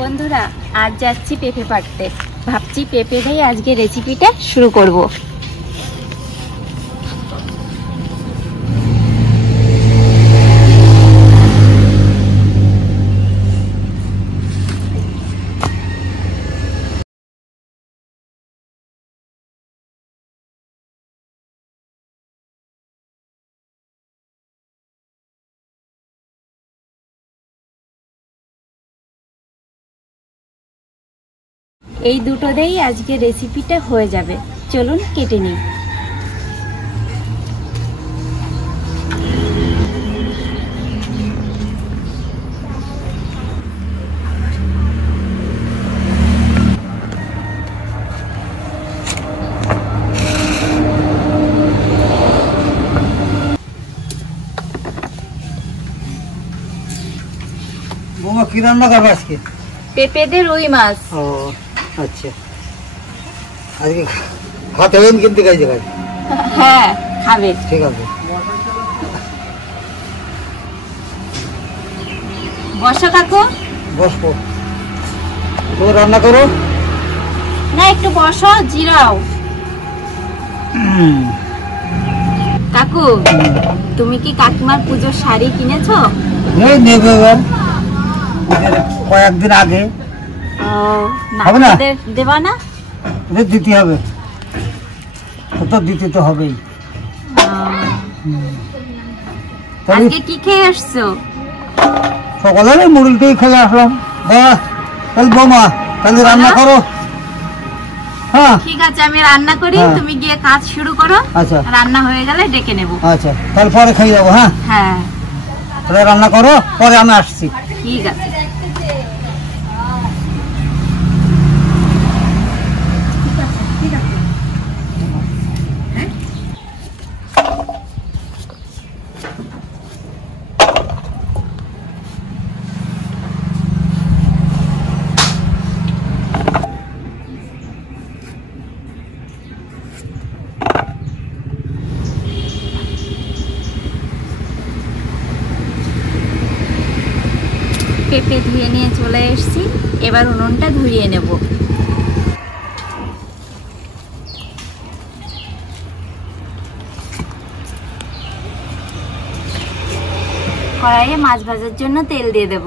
বন্ধুরা, আজ যাচ্ছি পেঁপে পাড়তে। ভাবছি পেঁপে দিয়ে আজকে রেসিপিটা শুরু করব। এই দুটো দিয়েই আজকে রেসিপিটা হয়ে যাবে। চলুন কেটে নিই। বৌমা কি রান্না করবে আজকে? পেঁপে দিয়ে রুই মাছ। ও আচ্ছা, আজকে খাতে হবেন কিন্তু গাইছে গাই। হ্যাঁ, খাবে। ঠিক আছে, বসো কাকু। বসবো, তো রান্না করো না, একটু বসো, জিরাও। কাকু, তুমি কি কাকিমার পুজোর শাড়ি কিনেছো? এই নেবে এবার, কয়েকদিন আগে। হবে না, দেবা না? ওদের দিতে হবে, তো দিতে তো হবেই। আজকে কি খেয়ে আসছো? সকালে মুড়িটাই খেয়ে আসলাম। তাহলে বৌমা তাহলে রান্না করো। হ্যাঁ ঠিক আছে, আমি রান্না করি, তুমি গিয়ে কাজ শুরু করো। আচ্ছা, রান্না হয়ে গেলে ডেকে নেব। আচ্ছা, তাহলে পরে খেয়ে যাবো। হ্যাঁ হ্যাঁ, তাহলে রান্না করো, পরে আমি আসছি। ঠিক আছে। পেঁপে ধুয়ে নিয়ে চলে এসেছি, এবার উনুনটা ধরিয়ে নেব। কড়াইয়ে মাছ ভাজার জন্য তেল দিয়ে দেব।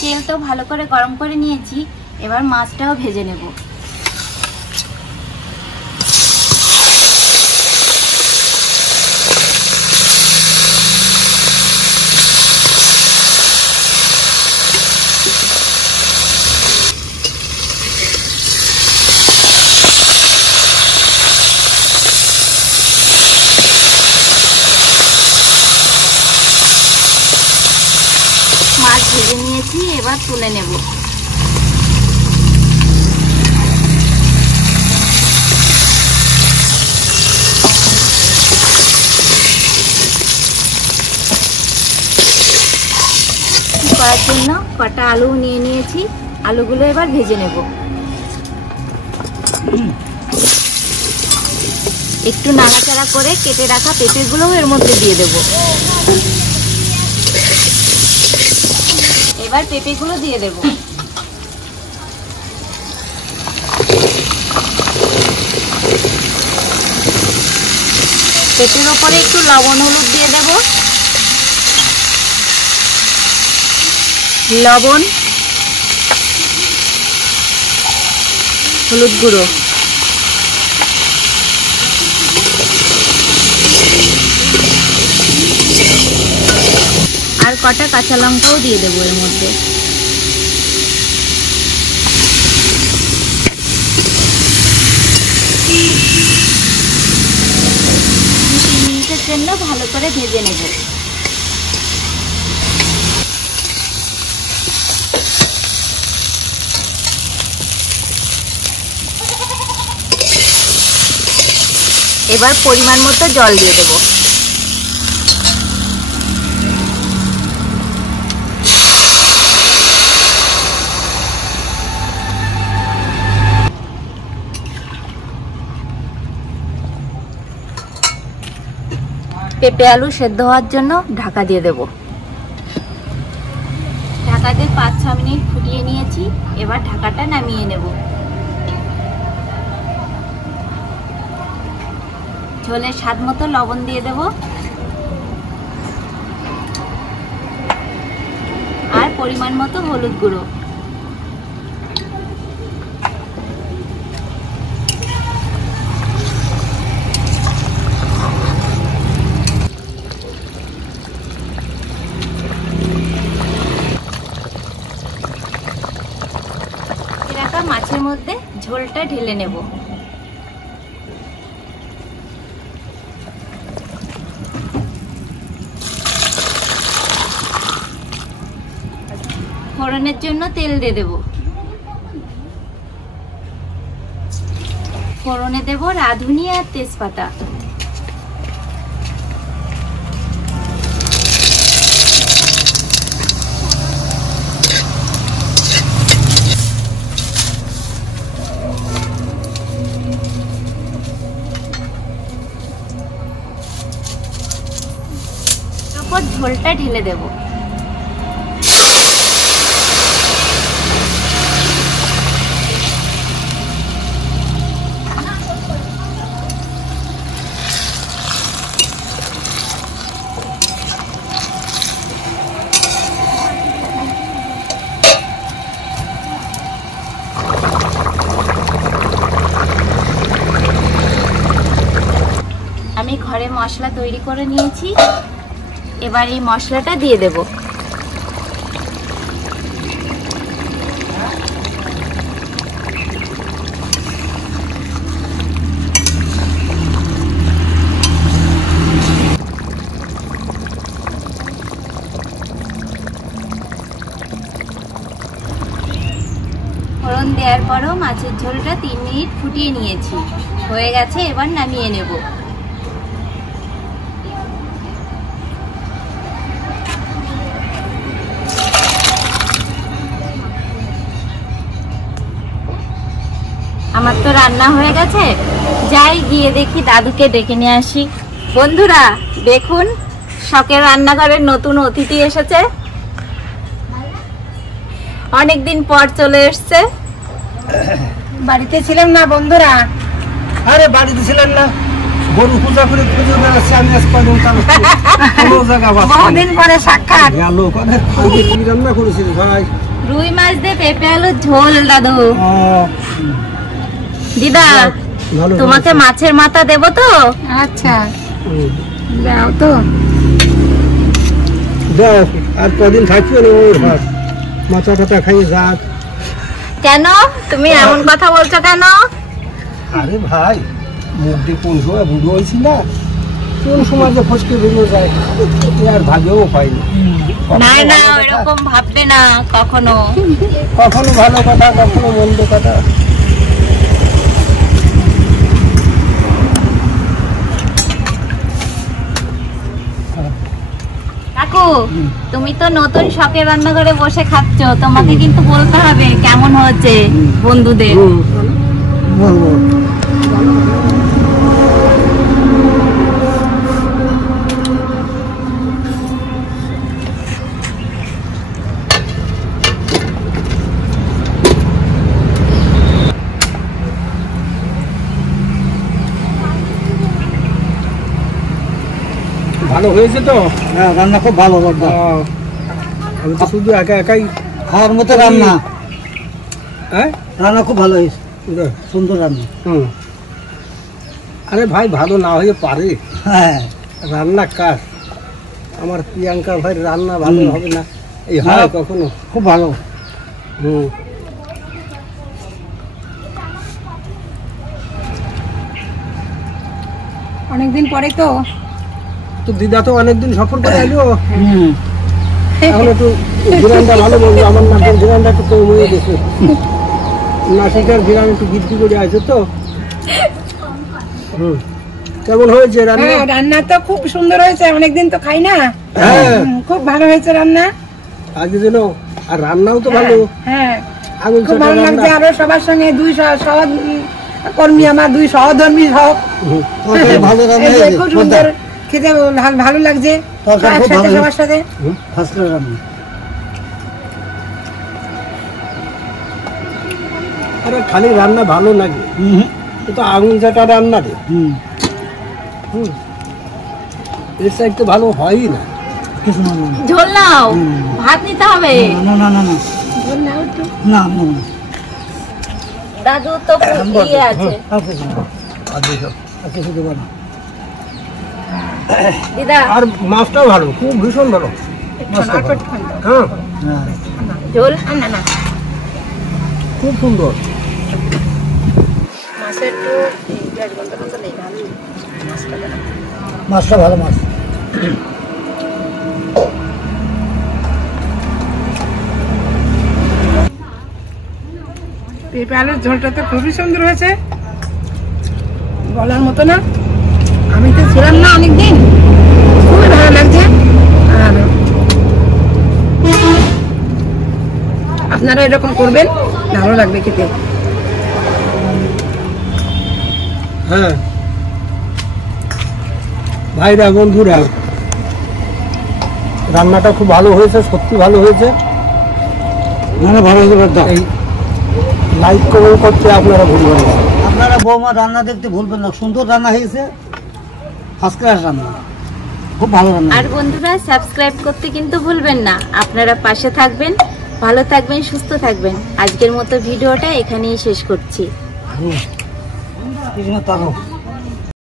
তেল তো ভালো করে গরম করে নিয়েছি, এবার মাছটাও ভেজে নেব। মাছ ভেজে নিয়েছি, এবার তুলে নেব। করার জন্য কটা আলু নিয়ে নিয়েছি, আলুগুলো এবার ভেজে নেব। একটু নাড়াচাড়া করে কেটে রাখা পেঁপেগুলোও এর মধ্যে দিয়ে দেব। এবার পেঁপেগুলো দিয়ে দেব। পেঁপের ওপরে একটু লবণ হলুদ দিয়ে দেব। লবণ, হলুদ গুঁড়ো, আর কটা কাঁচা লঙ্কাও দিয়ে দেবো এর মধ্যে। 2-3 মিনিটের জন্য ভালো করে ভেজে নেব। এবার পরিমাণ মতো জল দিয়ে দেবো। পেঁপে আলু সেদ্ধ হওয়ার জন্য ঢাকা দিয়ে দেব। ঢাকা দিয়ে 5-6 মিনিট ফুটিয়ে নিয়েছি। এবার ঢাকাটা নামিয়ে নেব। ঝোলের স্বাদ মতো লবণ দিয়ে দেব আর পরিমাণ মতো হলুদ গুঁড়ো। রাখা মাছের মধ্যে ঝোলটা ঢেলে নেব। ফোড়নের জন্য তেল দিয়ে দেব। ফোড়নে দেব রাঁধুনি আর তেজপাতা। তারপর ঝোলটা ঢেলে দেব। আমি ঘরে মশলা তৈরি করে নিয়েছি। এবার এই মশলাটা দিয়ে দেব। ফোড়ন দেওয়ার পরও মাছের ঝোলটা 3 মিনিট ফুটিয়ে নিয়েছি। হয়ে গেছে, এবার নামিয়ে নেব। আমার তো রান্না হয়ে গেছে, যাই গিয়ে দেখি দাদুকে ডেকে নিয়ে আসি। বন্ধুরা দেখুন, শখের রান্নাঘরের নতুন অতিথি এসেছে। অনেকদিন পর চলে এসছে। বাড়িতে ছিলাম না বন্ধুরা। আরে বাড়িতে ছিলেন না? গরু পূজা করে পুজো বেড়াচ্ছি আমি আজ কদিন কোনো জায়গা বহুদিন পরে সাক্ষাৎ। গেল কি রান্না করেছিল ভাই? রুই মাছ দিয়ে পেঁপে আলুর ঝোল দাদু। দিদা তোমাকে মাছের মাথা দেব তো? আচ্ছা দাও তো। দাও, আর কদিন থাকবে না ওর ভাত মাথা টাথা খাইয়ে যাক। কেন তুমি এমন কথা বলছো কেন? আরে ভাই, মুখ দিয়ে কোন সময় বুড়ো হয়েছি না, কোন সময় যে ফসকে বেরিয়ে যায় আর ভাগেও পাইনি। না না, এরকম ভাববে না কখনো। কখনো ভালো কথা, কখনো মন্দ কথা। কাকু, তুমি তো নতুন শখের রান্নাঘরে বসে খাচ্ছ, তোমাকে কিন্তু বলতে হবে কেমন হয়েছে বন্ধুদের। বলবো। ভালো হয়েছে তো? হ্যাঁ, রান্না খুব ভালো। আমি তো শুধু একা একাই খাওয়ার মতো রান্না। হ্যাঁ, রান্না খুব ভালো হয়েছে, সুন্দর রান্না। আরে ভাই, ভালো না হয়ে পারে? হ্যাঁ, রান্না কাজ। আমার প্রিয়াঙ্কা ভাই রান্না ভালো হবে না এই হয় কখনো? খুব ভালো। অনেকদিন পরে তো। তো দিদা তো অনেকদিন সফর করে এলো, এখন একটু গ্রামটা ভালো বলবো। আমার নাকি গ্রামটা একটু কম হয়ে গেছে, নাসিকার গ্রাম একটু গিদ্দি করে আছে তো। কেমন হয়েছে রান্না? রান্না তো খুব সুন্দর হয়েছে, অনেকদিন তো খাই না। খুব ভালো হয়েছে রান্না আগে যেন, আর রান্নাও তো ভালো। হ্যাঁ, খুব ভালো লাগছে। আরো সবার সঙ্গে দুই সহকর্মী, আমার দুই সহধর্মী সহ ভালো রান্না, খুব সুন্দর খেতে ভালো লাগছে সবার সাথে। আরে খালি রান্না ভালো লাগে, তো আগুন চাটা রান্না রে। এর সাইড ভালো হয়ই না। কিছু না ঝোল নাও, ভাত নিতে হবে। না না না না ঝোল নাও একটু। না না দাদু তো ইয়ে আছে। কিছু দেবো না। দিদা আর মাছটাও ভালো, খুব ভীষণ ভালো। হ্যাঁ ঝোল খুব সুন্দর। মাছটা ভালো মাছ। পেঁপে আলুর ঝোলটা তো খুবই সুন্দর হয়েছে, বলার মতো না। আমি তো ছিলাম না অনেকদিন, খুবই ভালো লাগছে। আর আপনারা এরকম করবেন, ভালো লাগবে খেতে। হ্যাঁ ভাইরা বন্ধুরা, রান্নাটা খুব ভালো হয়েছে, সত্যি ভালো হয়েছে। ভালো হয়েছে। এই লাইক কমেন্ট করতে আপনারা ভুলবেন না। আপনারা বৌমা রান্না দেখতে ভুলবেন না, সুন্দর রান্না হয়েছে, ফার্স্ট ক্লাস রান্না, খুব ভালো রান্না। আর বন্ধুরা সাবস্ক্রাইব করতে কিন্তু ভুলবেন না। আপনারা পাশে থাকবেন, ভালো থাকবেন, সুস্থ থাকবেন। আজকের মতো ভিডিওটা এখানেই শেষ করছি। কিছু না,